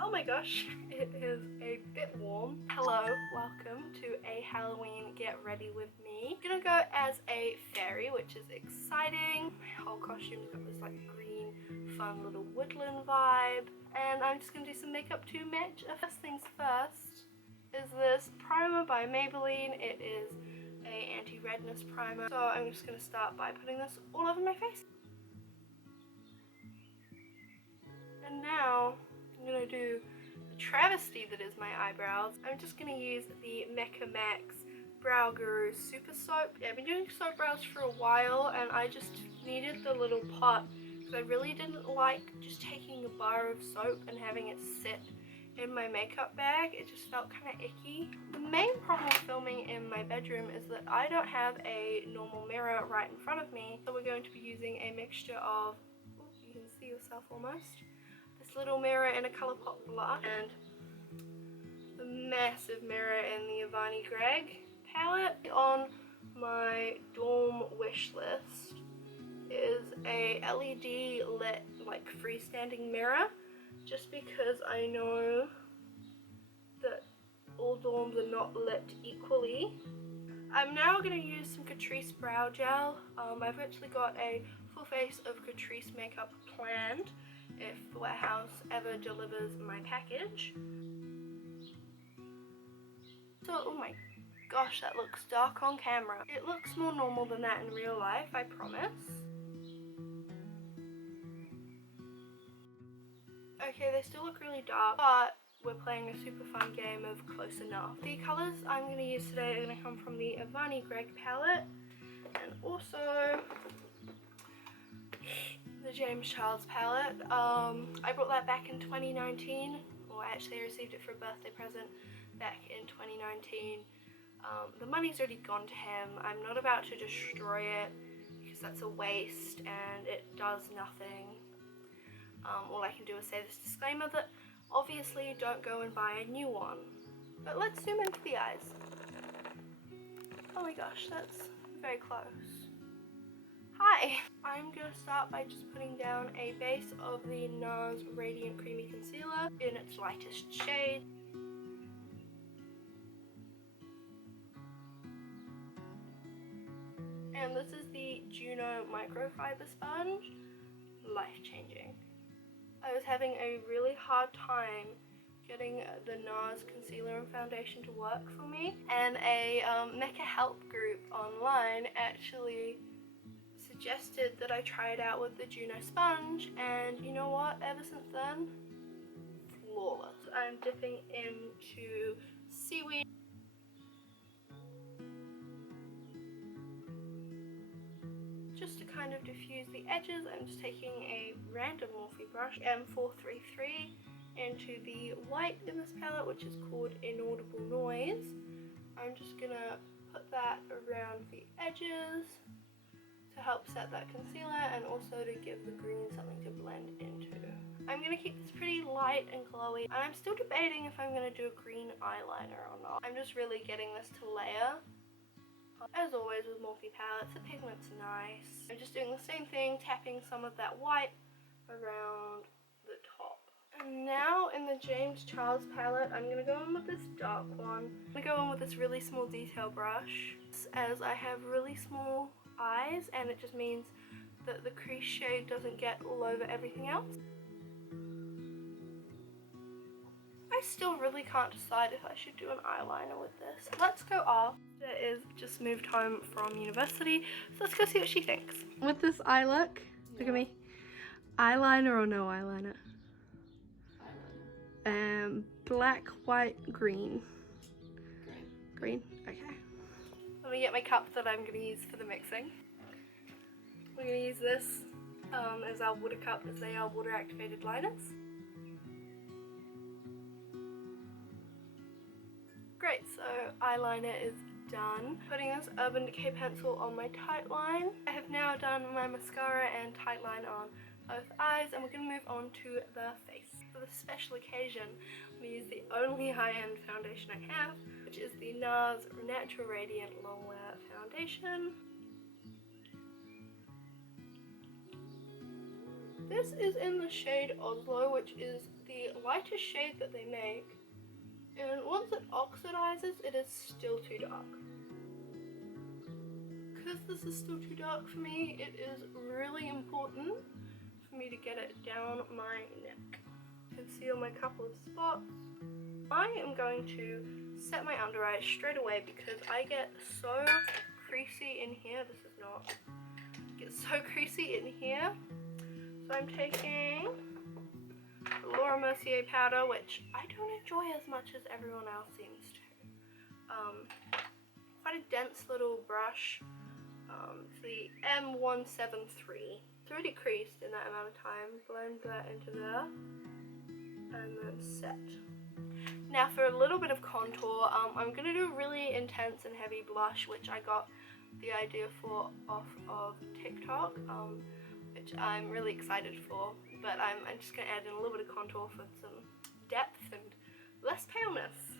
Oh my gosh, it is a bit warm. Hello, welcome to a Halloween get ready with me. I'm gonna go as a fairy, which is exciting. My whole costume's got this like green, fun little woodland vibe. And I'm just gonna do some makeup to match. First things first is this primer by Maybelline. It is a anti-redness primer. So I'm just gonna start by putting this all over my face. And now I'm gonna do the travesty that is my eyebrows. I'm just gonna use the Mecca Max Brow Guru Super Soap. Yeah, I've been doing soap brows for a while and I just needed the little pot because I really didn't like just taking a bar of soap and having it sit in my makeup bag. It just felt kind of icky. The main problem filming in my bedroom is that I don't have a normal mirror right in front of me, so we're going to be using a mixture of, you can see yourself almost, this little mirror in a Colourpop blush and the massive mirror in the Avani Greg palette. On my dorm wish list is a LED lit like freestanding mirror, just because I know that all dorms are not lit equally. I'm now going to use some Catrice Brow Gel. I've actually got a full face of Catrice makeup planned if the warehouse ever delivers my package. So, oh my gosh, that looks dark on camera. It looks more normal than that in real life, I promise. Okay, they still look really dark, but we're playing a super fun game of close enough. The colours I'm going to use today are going to come from the Avani Greg palette and also the James Charles palette. I brought that back in 2019, or actually I received it for a birthday present back in 2019. The money's already gone to him. I'm not about to destroy it because that's a waste and it does nothing. All I can do is say this disclaimer that obviously don't go and buy a new one. But let's zoom into the eyes. Oh my gosh, that's very close. Hi! I'm going to start by just putting down a base of the NARS Radiant Creamy Concealer in its lightest shade. And this is the Juno Microfiber Sponge. Life-changing. I was having a really hard time getting the NARS concealer and foundation to work for me, and a Mecca help group online actually suggested that I try it out with the Juno sponge, and you know what, ever since then, flawless. I'm dipping into seaweed. Just to kind of diffuse the edges, I'm just taking a random Morphe brush, M433, into the white in this palette, which is called Inaudible Noise. I'm just gonna put that around the edges to help set that concealer and also to give the green something to blend into. I'm gonna keep this pretty light and glowy, and I'm still debating if I'm gonna do a green eyeliner or not. I'm just really getting this to layer. As always with Morphe palettes, the pigment's nice. I'm just doing the same thing, tapping some of that white around the top. And now in the James Charles palette, I'm going to go in with this dark one. I'm going to go in with this really small detail brush, as I have really small eyes and it just means that the crease shade doesn't get all over everything else. I still really can't decide if I should do an eyeliner with this. Let's go off. Is just moved home from university, so let's go see what she thinks. With this eye look, look at me. Eyeliner or no eyeliner? Eyeliner. Black, white, green. Green? Okay. Let me get my cup that I'm going to use for the mixing. We're going to use this as our water cup, as they are water activated liners. Great, so eyeliner is done. Putting this Urban Decay pencil on my tight line. I have now done my mascara and tight line on both eyes, and we're going to move on to the face. For this special occasion, I'm going to use the only high-end foundation I have, which is the NARS Natural Radiant Longwear Foundation. This is in the shade Oslo, which is the lightest shade that they make. And once it oxidizes, it is still too dark. Because this is still too dark for me, it is really important for me to get it down my neck. Conceal my couple of spots. I am going to set my under eye straight away because I get so creasy in here. This is not. Get so creasy in here. So I'm taking Laura Mercier powder, which I don't enjoy as much as everyone else seems to. Quite a dense little brush. It's the M173. It's already creased in that amount of time. Blend that into there. And then set. Now for a little bit of contour, I'm going to do a really intense and heavy blush, which I got the idea for off of TikTok, which I'm really excited for. But I'm just going to add in a little bit of contour for some depth and less paleness.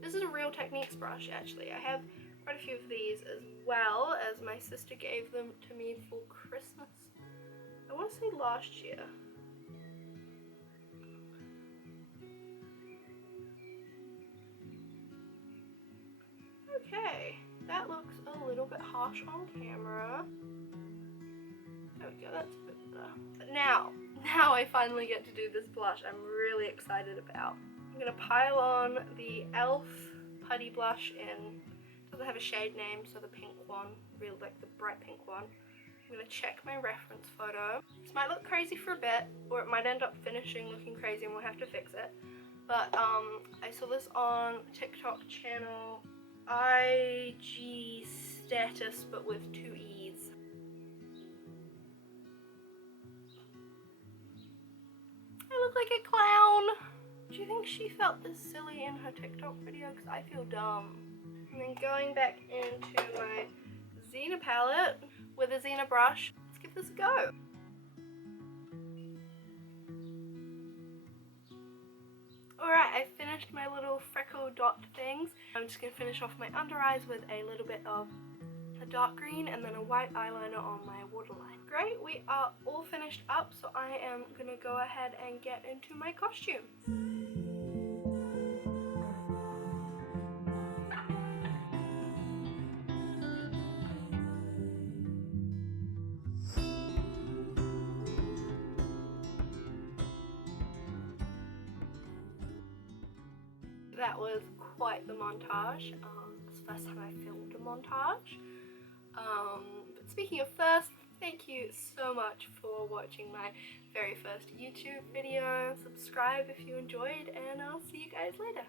This is a Real Techniques brush, actually. I have quite a few of these as well, as my sister gave them to me for Christmas. I want to say last year. Okay, that looks a little bit harsh on camera. There we go, that's a bit better. But now I finally get to do this blush I'm really excited about. I'm going to pile on the e.l.f. Putty Blush in, it doesn't have a shade name, so the pink one, really like the bright pink one. I'm going to check my reference photo. This might look crazy for a bit, or it might end up finishing looking crazy and we'll have to fix it. But I saw this on TikTok channel IG Status, but with 2 E's. I look like a clown. Do you think she felt this silly in her TikTok video? Because I feel dumb. And then going back into my Xena palette with a Xena brush, let's give this a go. Alright, I finished my little freckle dot things. I'm just going to finish off my under eyes with a little bit of a dark green and then a white eyeliner on my waterline. Great, we are all finished up, so I am going to go ahead and get into my costume. That was quite the montage. It's the first time I filmed a montage. But speaking of first, thank you so much for watching my very first YouTube video. Subscribe if you enjoyed, and I'll see you guys later.